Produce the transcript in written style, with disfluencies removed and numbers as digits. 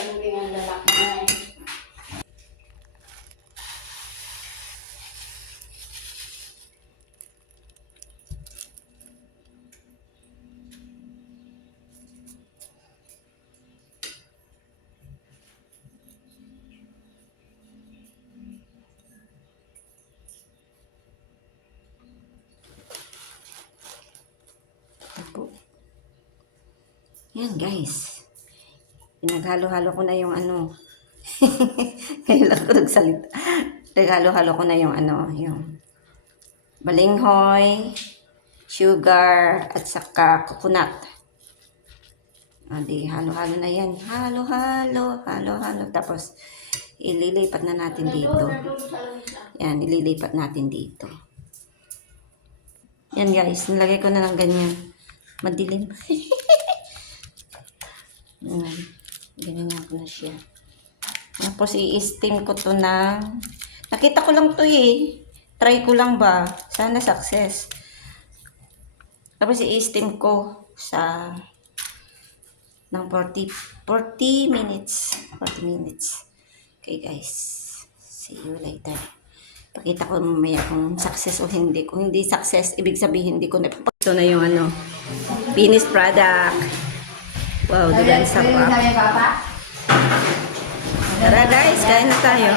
Hindi ang lalaki na eh. Tapo. Yan guys. Naghalo-halo ko na yung ano. Ngayon lang ko nagsalita. Naghalo-halo ko na yung ano, yung balinghoy, sugar, at saka coconut. Di halo-halo na yan. Halo-halo, halo-halo. Tapos, ililipat na natin dito. Yan, ililipat natin dito. Yan guys, nilagay ko na lang ganyan. Madilim. Ganyan ko na siya. Tapos, i-steam ko to ng... Nakita ko lang to eh. Try ko lang ba? Sana success. Tapos, i-steam ko sa... ng 40 minutes. 40 minutes. Okay guys. See you later. Pakita ko mamaya kung success o hindi. Kung hindi success, ibig sabihin hindi ko na. Ito na yung ano, finished product. Wow, diba ang sarap. Tara guys, kain na tayo.